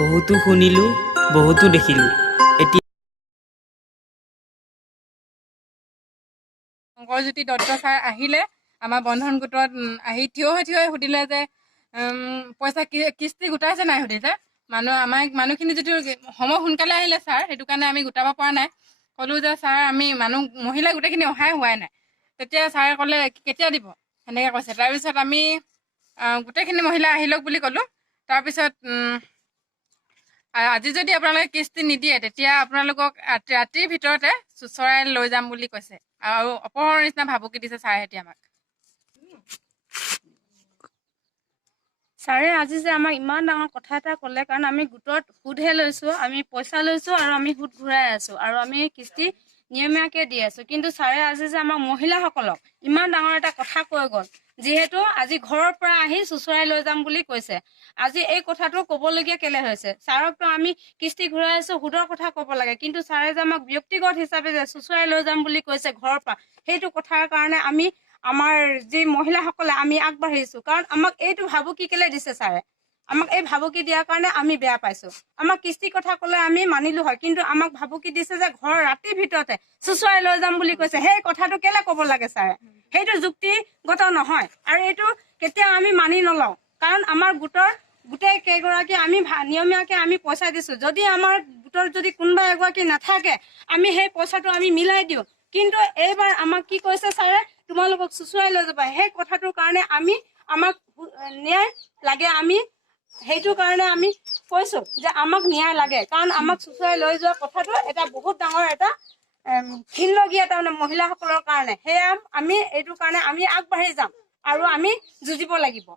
বহুতো শুনিলোঁ, বহুতো দেখিলোঁ। এতিয়া শংকৰজ্যোতি দত্ত ছাৰ আহিলে আমাৰ বন্ধন গোটত আহি থিয় হৈ সুধিলে যে পইচা কিস্তি গোটাইছে নাই সুধিছে। মানুহখিনি যিটো সময় সোনকালে আহিলে ছাৰ, সেইটো কাৰণে আমি গোটাব পৰা নাই। ক'লো যে ছাৰ আমি মহিলা গোটেইখিনি অহাই হোৱাই নাই। তেতিয়া ছাৰে ক'লে কেতিয়া দিব সেনেকৈ কৈছে। তাৰপিছত আমি গোটেইখিনি মহিলা আহি লওক বুলি ক'লোঁ। তাৰপিছত আজি যদি আপোনালোকে কিস্তি নিদিয়ে তেতিয়া আপোনালোকক ৰাতিৰ ভিতৰতে চুচৰাই লৈ যাম বুলি কৈছে আৰু অপহৰণৰ নিচিনা ভাবুকি দিছে ছাৰেহেঁতি আমাক। ছাৰে আজি যে আমাক ইমান ডাঙৰ কথা এটা ক'লে, কাৰণ আমি গোটত সুদহে লৈছোঁ, আমি পইচা লৈছোঁ আৰু আমি সুদ ঘূৰাই আছোঁ আৰু আমি কিস্তি নিয়মীয়াকৈ দি আছোঁ। কিন্তু ছাৰে আজি যে আমাক মহিলাসকলক ইমান ডাঙৰ এটা কথা কৈ গ'ল, যিহেতু আজি ঘৰৰ পৰা আহি চুচৰাই লৈ যাম বুলি কৈছে। আজি এই কথাটো ক'বলগীয়া কেলে হৈছে? ছাৰকতো আমি কিস্তি ঘূৰাই আছোঁ, সুদৰ কথা ক'ব লাগে, কিন্তু ছাৰে যে আমাক ব্যক্তিগত হিচাপে যে চুচৰাই লৈ যাম বুলি কৈছে ঘৰৰ পৰা, সেইটো কথাৰ কাৰণে আমি আমাৰ যি মহিলাসকলে আমি আগবাঢ়িছোঁ। কাৰণ আমাক এইটো ভাবুকি কেলে দিছে ছাৰে? আমাক এই ভাবুকি দিয়াৰ কাৰণে আমি বেয়া পাইছোঁ। আমাক কিস্তিৰ কথা ক'লে আমি মানিলো হয়, কিন্তু আমাক ভাবুকি দিছে যে ঘৰৰ ৰাতিৰ ভিতৰতে চুচৰাই লৈ যাম বুলি কৈছে। সেই কথাটো কেলে ক'ব লাগে ছাৰে? সেইটো যুক্তিগত নহয় আৰু এইটো কেতিয়াও আমি মানি নলওঁ। কাৰণ আমাৰ গোটেই কেইগৰাকী আমি নিয়মীয়াকৈ আমি পইচা দিছোঁ। যদি আমাৰ গোটৰ যদি কোনোবা এগৰাকী নাথাকে, আমি সেই পইচাটো আমি মিলাই দিওঁ। কিন্তু এইবাৰ আমাক কি কৈছে ছাৰে? তোমালোকক চুচৰাই লৈ যাবা। সেই কথাটোৰ কাৰণে আমাক ন্যায় লাগে। আমি সেইটো কাৰণে আমি কৈছোঁ যে আমাক ন্যায় লাগে, কাৰণ আমাক চুচৰাই লৈ যোৱা কথাটো এটা বহুত ডাঙৰ এটা ঘিনলগীয়া তাৰমানে মহিলাসকলৰ কাৰণে। সেয়া আমি এইটো কাৰণে আমি আগবাঢ়ি যাম আৰু আমি যুঁজিব লাগিব।